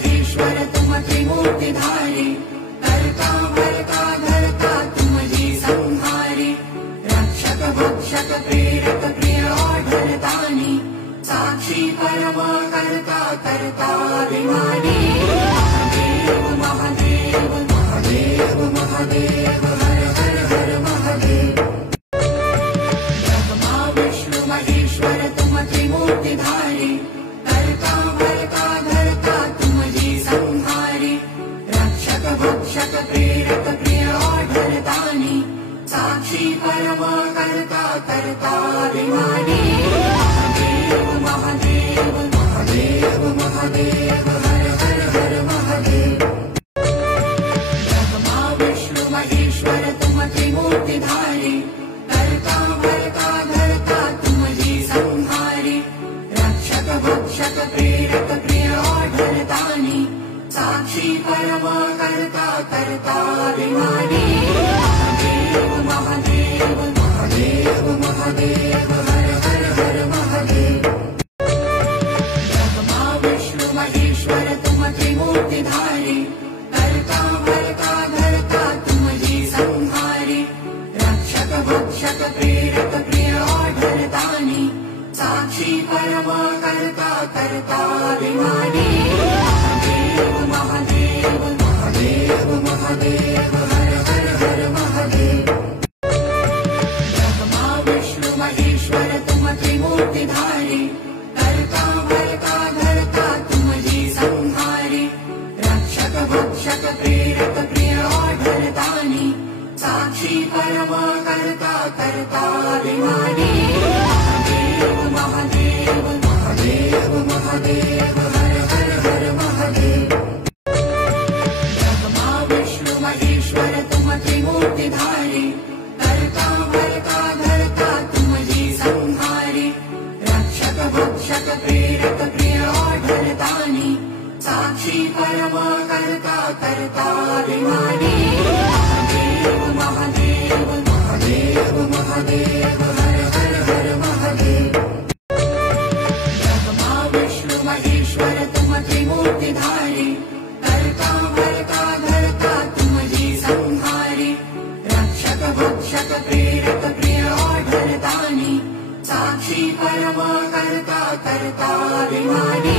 महेश्वर तुम त्रिमूर्तिधारी, कर्ता भर्ता धर्ता तुम ही संहारी, रक्षक भक्षक प्रेरक प्रिय औढरदानी, साक्षी परम कर्ता कर्ताभिमानी। महादेव महादेव महादेव महादेव हर हर हर महादेव। ब्रह्मा विष्णु महेश्वर तुम त्रिमूर्तिधारी, कर्ता भर्ता धर्ता तुम ही संहारी, रक्षक भक्षक प्रेरक प्रिय औढरदानी, साक्षी परम कर्ता कर्ताभिमानी। महादेव महादेव महादेव हर हर हर महादेव। ब्रह्मा विष्णु महेश्वर तुम त्रिमूर्तिधारी, कर्ता भर्ता धर्ता तुम ही संहारी, रक्षक भक्षक प्रेरक प्रिय औढरदानी, साक्षी परम कर्ता कर्ताभिमानी। महादेव महादेव महादेव हर हर हर महादेव। ब्रह्मा विष्णु महेश्वर तुम त्रिमूर्तिधारी, कर्ता भर्ता धर्ता तुम ही संहारी, रक्षक भक्षक प्रेरक प्रिय औढरदानी, साक्षी परम कर्ता कर्ताभिमानी। महादेव महादेव महादेव हर हर हर महादेव। ब्रह्मा विष्णु महेश्वर तुम त्रिमूर्तिधारी, कर्ता भर्ता धर्ता तुम ही संहारी, रक्षक भक्षक प्रेरक प्रिय औढरदानी, साक्षी परम कर्ता कर्ताभिमानी। महादेव महादेव महादेव हर हर हर महादेव। ब्रह्मा विष्णु महेश्वर तुम त्रिमूर्तिधारी, कर्ता भर्ता धर्ता तुम ही संहारी, रक्षक भक्षक प्रेरक प्रिय औढरदानी, साक्षी परम कर्ता कर्ताभिमानी। महादेव महादेव महादेव हर हर हर महादेव। ब्रह्मा विष्णु महेश्वर तुम त्रिमूर्तिधारी, कर्ता भर्ता धर्ता तुम ही संहारी, रक्षक भक्षक प्रेरक प्रिय औढरदानी, साक्षी परम कर्ता कर्ताभिमानी।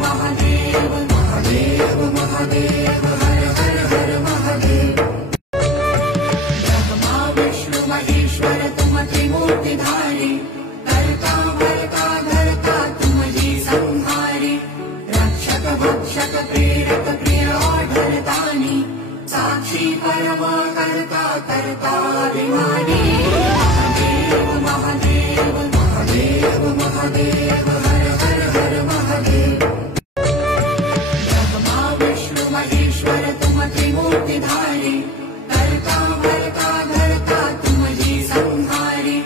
महादेव महादेव महादेव हर हर हर महादेव। ब्रह्मा विष्णु महेश्वर तुम त्रिमूर्तिधारी, कर्ता भर्ता धर्ता तुम ही संहारी, रक्षक भक्षक प्रेरक प्रिय औढरदानी, साक्षी परम कर्ता कर्ताभिमानी। महादेव महादेव महादेव हर हर हर महादेव। ब्रह्मा विष्णु महेश्वर तुम त्रिमूर्तिधारी, कर्ता भर्ता धर्ता तुम ही संहारी,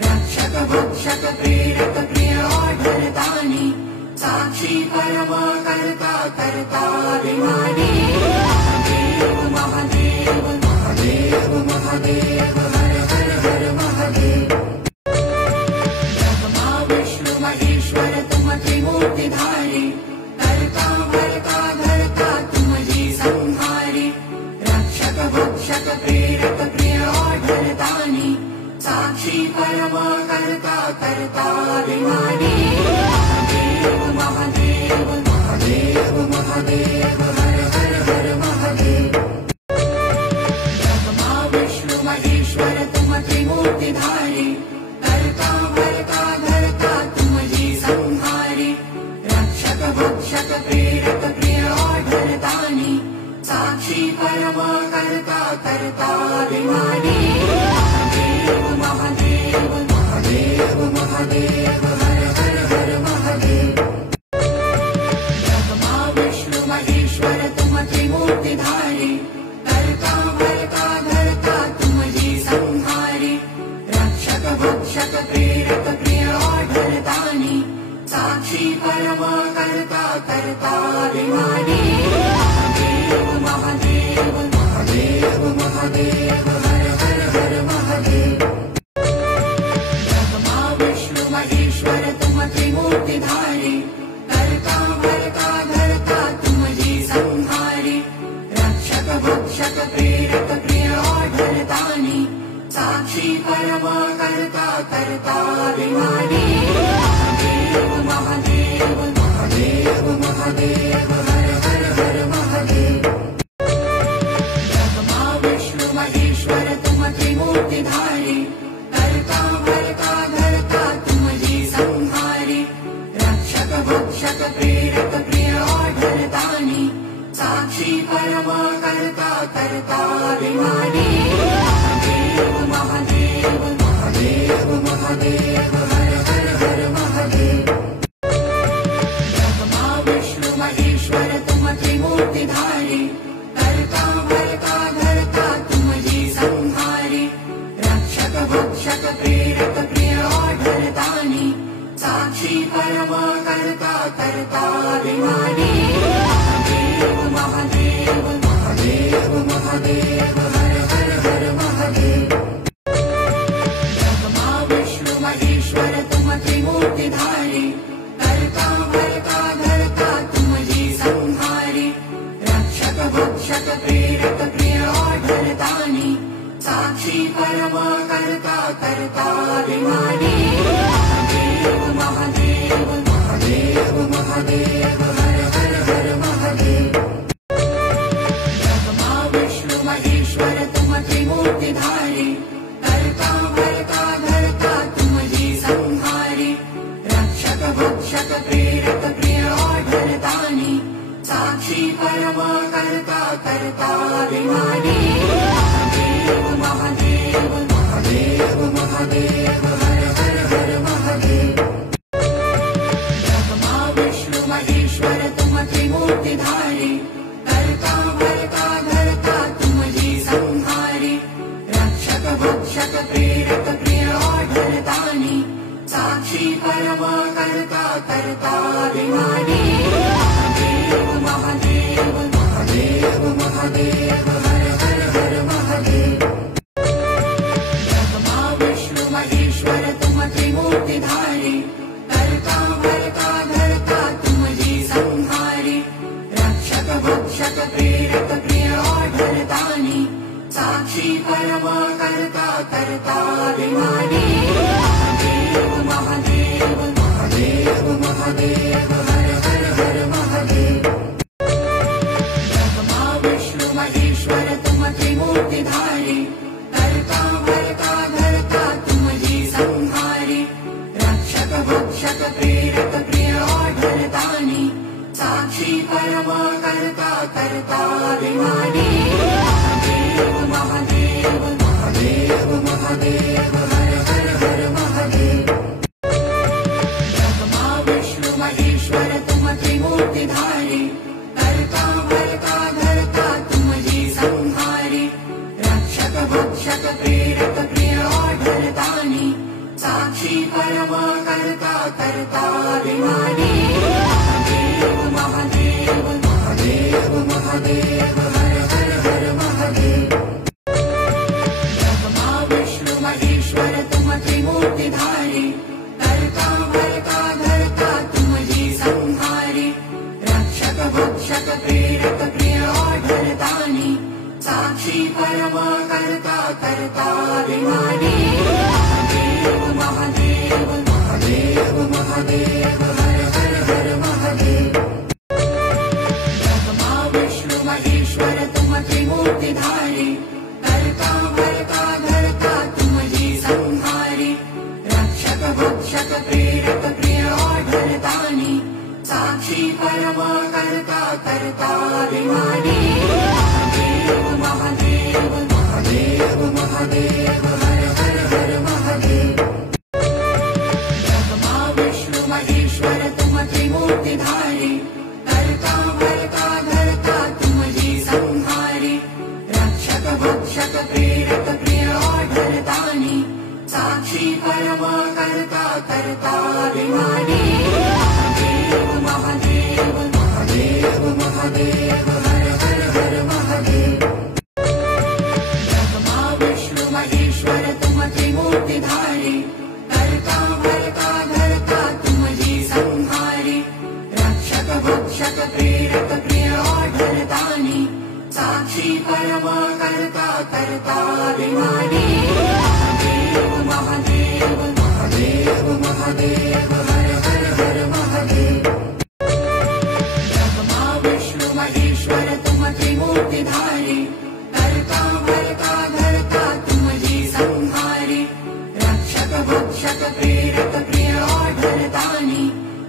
रक्षक भक्षक प्रेरक प्रिय औढरदानी, साक्षी परम कर्ता कर्ताभिमानी। महादेव महादेव महादेव हर हर हर महादेव। ब्रह्मा विष्णु महेश्वर तुम त्रिमूर्तिधारी, कर्ता भर्ता धर्ता तुम ही संहारी, रक्षक भक्षक प्रेरक प्रिय औढरदानी, साक्षी परम कर्ता कर्ताभिमानी। महादेव महादेव महादेव हर हर हर महादेव। ब्रह्मा विष्णु महेश्वर तुम त्रिमूर्तिधारी, कर्ता भर्ता धर्ता तुम ही संहारी, रक्षक भक्षक प्रेरक प्रिय औढरदानी, साक्षी परम कर्ता कर्ताभिमानी। महादेव महादेव महादेव हर हर हर महादेव। ब्रह्मा विष्णु महेश्वर तुम त्रिमूर्तिधारी, कर्ता भर्ता धर्ता तुम ही संहारी, रक्षक भक्षक प्रेरक प्रिय औढरदानी, साक्षी परम कर्ता कर्ताभिमानी। महादेव महादेव महादेव हर हर हर महादेव। ब्रह्मा विष्णु महेश्वर तुम त्रिमूर्तिधारी, कर्ता भर्ता कर्ता विमानी महादेव महादेव महादेव हर हर हर महादेव ब्रह्मा विष्णु महेश्वर तुम त्रिमूर्तिधारी कर्ता भर्ता धर्ता तुम ही संहारी रक्षक भक्षक प्रेरक प्रिय औढरदानी साक्षी परम कर्ता कर्ता विमानी महादेव महादेव महादेव हर हर हर महादेव ब्रह्मा विष्णु महेश्वर तुम त्रिमूर्तिधारी कर्ता भर्ता धर्ता तुम ही संहारी रक्षक भक्षक प्रेरक प्रिय औढरदानी साक्षी परम कर्ता कर्ता विमानी महादेव महादेव महादेव हर हर हर महादेव ब्रह्मा विष्णु महेश्वर तुम त्रिमूर्तिधारी कर्ता भर्ता धर्ता तुम ही संहारी रक्षक भक्षक प्रेरक प्रिय औढरदानी साक्षी परम कर्ता कर्ता विमानी महादेव महादेव महादेव हर हर हर महादेव ब्रह्मा विष्णु महेश्वर तुम त्रिमूर्तिधारी कर्ता भर्ता धर्ता तुम ही संहारी रक्षक भक्षक प्रेरक प्रिय औढरदानी साक्षी परम कर्ता कर्ता विमानी महादेव महादेव महादेव हर हर हर महादेव ब्रह्मा विष्णु महेश्वर तुम त्रिमूर्तिधारी कर्ता भर्ता धर्ता तुम ही संहारी रक्षक भक्षक प्रेरक प्रिय औढरदानी साक्षी परम कर्ता कर्ता विमानी महादेव महादेव महादेव हर हर हर महादेव ब्रह्मा विष्णु महेश्वर तुम त्रिमूर्तिधारी कर्ता भर्ता धर्ता तुम ही संहारी रक्षक भक्षक प्रेरक प्रिय औढरदानी साक्षी परम कर्ता कर्ता विमानी महादेव महादेव महादेव हर हर हर महादेव ब्रह्मा विष्णु महेश्वर तुम त्रिमूर्तिधारी कर्ता भर्ता धर्ता तुम ही संहारी रक्षक भक्षक प्रेरक प्रिय औढरदानी साक्षी परम कर्ता कर्ता विमानी महादेव महादेव महादेव हर हर हर महादेव ब्रह्मा विष्णु महेश्वर तुम त्रिमूर्तिधारी कर्ता भर्ता धर्ता तुम ही संहारी रक्षक भक्षक प्रेरक प्रिय औढरदानी साक्षी परम कर्ता कर्ता विमानी महादेव महादेव महादेव हर हर हर महादेव ब्रह्मा विष्णु महेश्वर तुम त्रिमूर्तिधारी कर्ता भर्ता धर्ता तुम ही संहारी रक्षक भक्षक प्रेरक प्रिय औढरदानी साक्षी परम कर्ता कर्ता विमानी महादेव महादेव महादेव हर हर हर महादेव ब्रह्मा विष्णु महेश्वर तुम त्रिमूर्तिधारी कर्ता भर्ता धर्ता तुम ही संहारी रक्षक भक्षक प्रेरक प्रिय औढरदानी साक्षी परम कर्ता कर्ता विमानी महादेव महादेव महादेव हर हर हर महादेव ब्रह्मा विष्णु महेश्वर तुम त्रिमूर्तिधारी कर्ता भर्ता धर्ता तुम ही संहारी रक्षक भक्षक प्रेरक प्रिय औढरदानी साक्षी परम कर्ता कर्ता विमानी महादेव महादेव महादेव हर हर हर महादेव ब्रह्मा विष्णु महेश्वर तुम त्रिमूर्तिधारी कर्ता भर्ता धर्ता तुम ही संहारी रक्षक भक्षक प्रेरक प्रिय औढरदानी साक्षी परम कर्ता कर्ता विमानी महादेव महादेव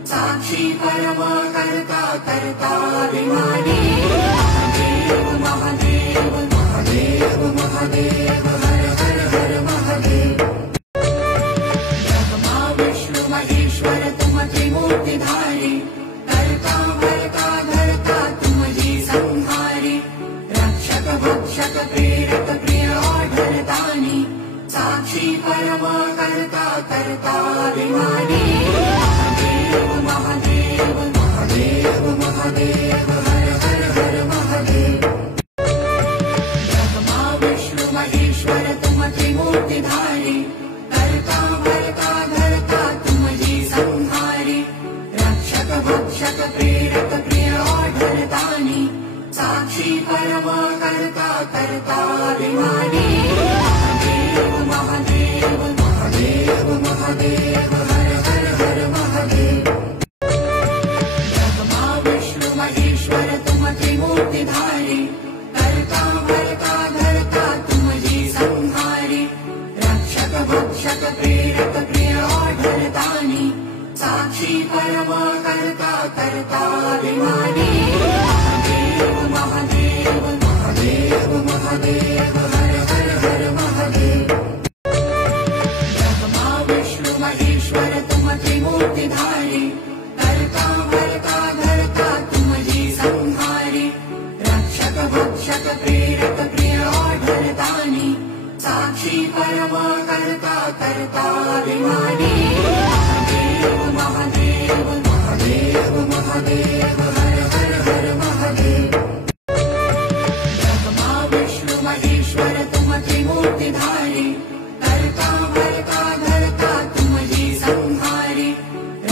साक्षी परम कर्ता कर्ताभिमानी महादेव महादेव महादेव हर हर हर महादेव ब्रह्मा विष्णु महेश्वर तुम त्रिमूर्तिधारी कर्ता भर्ता धर्ता तुम ही संहारी रक्षक भक्षक प्रेरक प्रिय आढरतानी साक्षी परम कर्ता कर्ताभिमानी महादेव महादेव महादेव हर हर हर महादेव ब्रह्मा विष्णु महेश्वर तुम त्रिमूर्तिधारी कर्ता भर्ता धर्ता तुम ही संहारी रक्षक भक्षक प्रेरक प्रिय आढरतानी साक्षी परम कर्ता कर्ताभिमानी महादेव महादेव महादेव हर हर हर महादेव ब्रह्मा विष्णु महेश्वर तुम त्रिमूर्तिधारी कर्ता भर्ता धर्ता तुम ही संहारी रक्षक भक्षक प्रेरक प्रिय आढरतानी साक्षी परम कर्ता कर्ताभिमानी महादेव महादेव महादेव हर हर हर महादेव ब्रह्मा विष्णु महेश्वर तुम त्रिमूर्तिधारी कर्ता भर्ता धर्ता तुम ही संहारी रक्षक भक्षक प्रेरक प्रिय आढरतानी साक्षी परम कर्ता कर्ताभिमानी महादेव महादेव महादेव हर हर हर महादेव ब्रह्मा विष्णु महेश्वर तुम त्रिमूर्तिधारी कर्ता भर्ता धर्ता तुम ही संहारी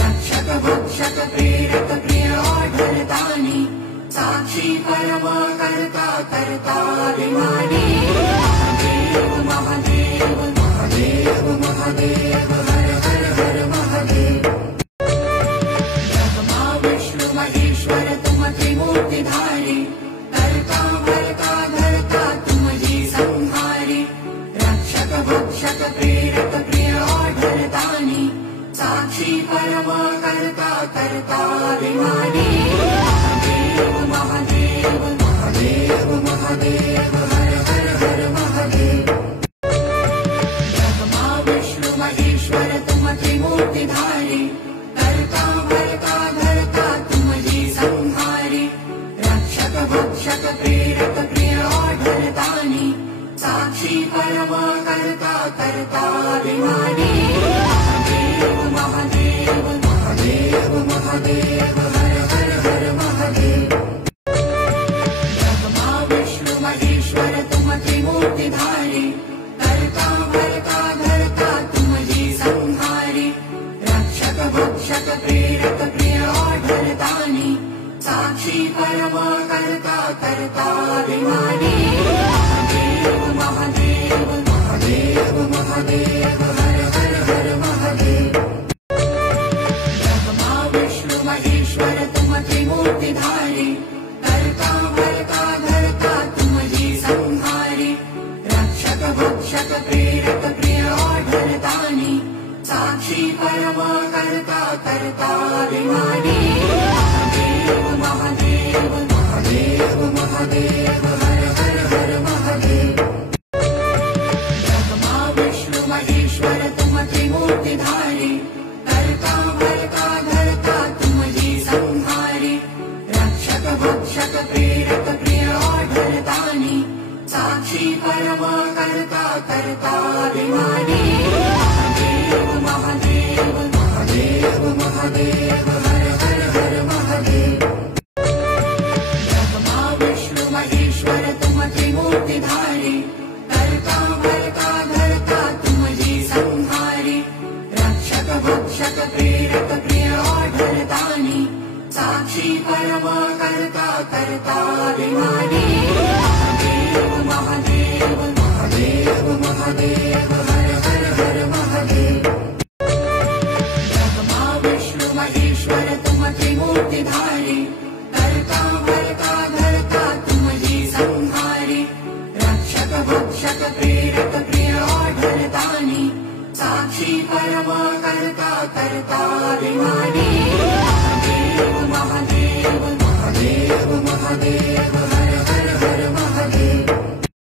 रक्षक भक्षक प्रेरक प्रिय आढरतानी साक्षी परम कर्ता कर्ताभिमानी महादेव महादेव महादेव हर हर हर महादेव ब्रह्मा विष्णु महेश्वर तुम त्रिमूर्तिधारी कर्ता भर्ता धर्ता तुम ही संहारी रक्षक भक्षक प्रेरक प्रिय आढरतानी साक्षी परम कर्ता कर्ताभिमानी महादेव महादेव महादेव हर हर हर महादेव ब्रह्मा विष्णु महेश्वर तुम त्रिमूर्तिधारी कर्ता भर्ता धर्ता तुम ही संहारी रक्षक भक्षक प्रेरक प्रिय आढरतानी साक्षी परम कर्ता कर्ताभिमानी महादेव महादेव महादेव हर हर हर महादेव ब्रह्मा विष्णु महेश्वर तुम त्रिमूर्तिधारी कर्ता भर्ता धर्ता तुम ही संहारी रक्षक भक्षक प्रेरक प्रिय आढरतानी साक्षी परम कर्ता कर्ताभिमानी महादेव महादेव महादेव हर हर हर महादेव ब्रह्मा विष्णु महेश्वर तुम त्रिमूर्तिधारी कर्ता भर्ता धर्ता तुम ही संहारी रक्षक भक्षक प्रेरक प्रिय आढरतानी साक्षी परम कर्ता कर्ताभिमानी महादेव महादेव महादेव हर हर हर महादेव ब्रह्मा विष्णु महेश्वर तुम त्रिमूर्तिधारी कर्ता भर्ता धर्ता तुम ही संहारी रक्षक भक्षक प्रेरक प्रिय आढरतानी साक्षी परम कर्ता कर्ताभिमानी महादेव महादेव महादेव हर हर हर महादेव ब्रह्मा विष्णु महेश्वर तुम त्रिमूर्तिधारी कर्ता भर्ता धर्ता तुम ही संहारी रक्षक भक्षक प्रेरक प्रिय आढरतानी साक्षी परम कर्ता कर्ताभिमानी महादेव महादेव महादेव हर हर हर महादेव ब्रह्मा विष्णु महेश्वर तुम त्रिमूर्तिधारी कर्ता भर्ता धर्ता तुम ही संहारी रक्षक भक्षक प्रेरक प्रिय आढरतानी साक्षी परम कर्ता कर्ताभिमानी महादेव महादेव महादेव महादेव हर